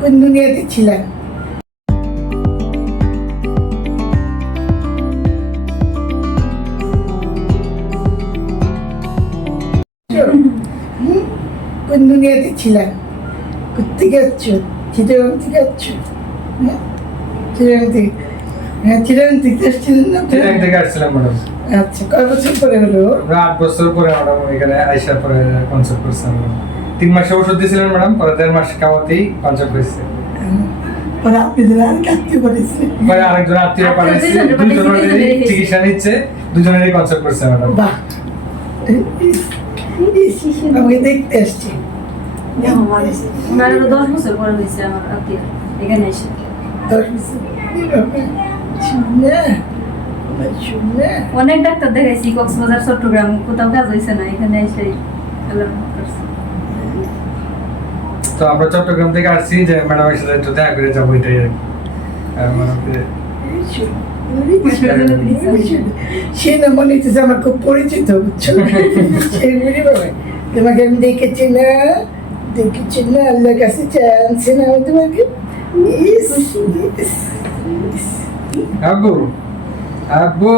কোন দুনিয়াতে ছিলাম কোন দুনিয়াতে ছিলাম কোথেকে যাচ্ছ চিটাগাং থেকে যাচ্ছ হ্যাঁ চিটাগাং থেকে হ্যাঁ চিটাগাং থেকে এসেছিলেন না? আপনারা? থেকে আসছিলাম ম্যাডাম। আচ্ছা কয় বছর পরে হলো? আট বছর পরে ম্যাডাম এখানে আইসার পরে কনসার্ট করছিলাম। তিন মাসে ওষুধ দিয়েছিলেন ম্যাডাম পরে দেড় মাস খাওয়াতেই কনসার্ট করেছে পরে আর কাটতে পারেছে পরে আরেকজন আত্মীয় দুইজনে দুজনেরই চিকিৎসা নিচ্ছে দুজনেরই কনসার্ট করছে ম্যাডাম। বাহ। আমাকে দেখতে আসছে। দশ বছর পরে হয়েছে আমার আত্মীয় এখানে এসে। দশ বছর? এভাবে শুনে শুনে। অনেক ডাক্তার দেখাইছি কক্সবাজার চট্টগ্রাম কোথাও কাজ হয়েছে না এখানে এসে করছে। তো আমরা চট্টগ্রাম থেকে আসছি যে ম্যাডামের সাথে একটু দেখা করে যাব এটাই আর কি। সে না মনে হচ্ছে আমার খুব পরিচিত বুঝছ তোমাকে আমি দেখেছি না দেখেছি না আল্লাহর কাছে চাইছি না আমি তোমাকে। আব্বু আব্বু